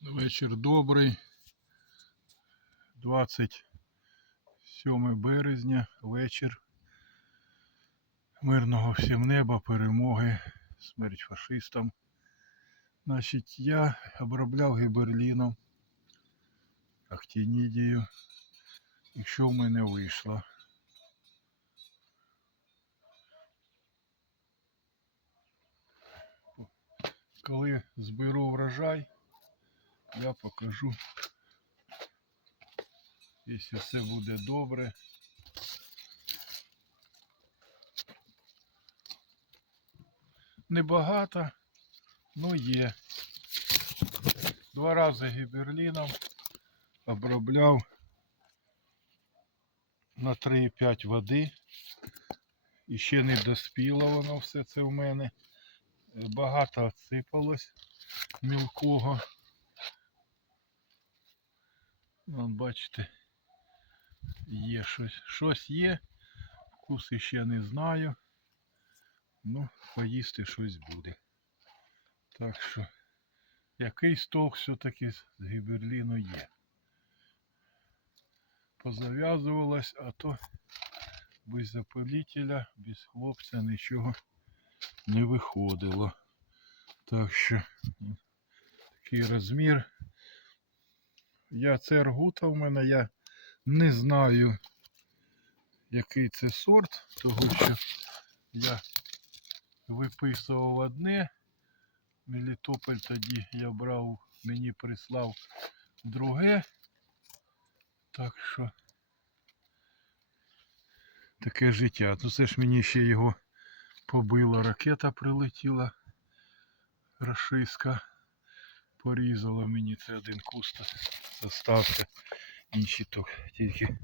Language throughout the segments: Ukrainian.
Вечір добрий. 27 березня, вечір. Мирного всім неба, перемоги, смерть фашистам. Значить, я обробляв гіберліном, актінідію. І що в мене вийшло? Коли зберу врожай, я покажу. Якщо все буде добре. Небагато, ну є. Два рази гіберліном обробляв на 3,5 води. І ще не доспіло воно все це в мене. Багато отсипалось мілкого. Вон, бачите, є щось. Щось є. Вкус ще не знаю. Ну, поїсти щось буде. Так що, якийсь толк все-таки з гіберліну є. Позав'язувалось, а то без запалителя, без хлопця нічого не виходило. Так що такий розмір. Я це аргута в мене, я не знаю, який це сорт, того що я виписував одне. Мелітополь тоді я брав, мені прислав друге. Так що таке життя. То це ж мені ще його побило, ракета прилетіла рашистська. Порізала мені це один куст застався. Інші то тільки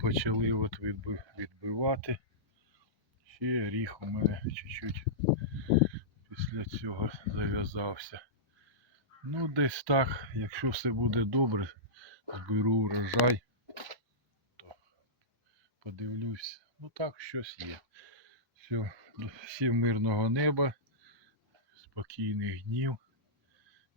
почали от відби- відбивати. Ще ріг у мене чуть-чуть після цього зав'язався. Ну, десь так, якщо все буде добре, зберу урожай, то подивлюсь. Ну так, щось є. Все, всім мирного неба, спокійних днів.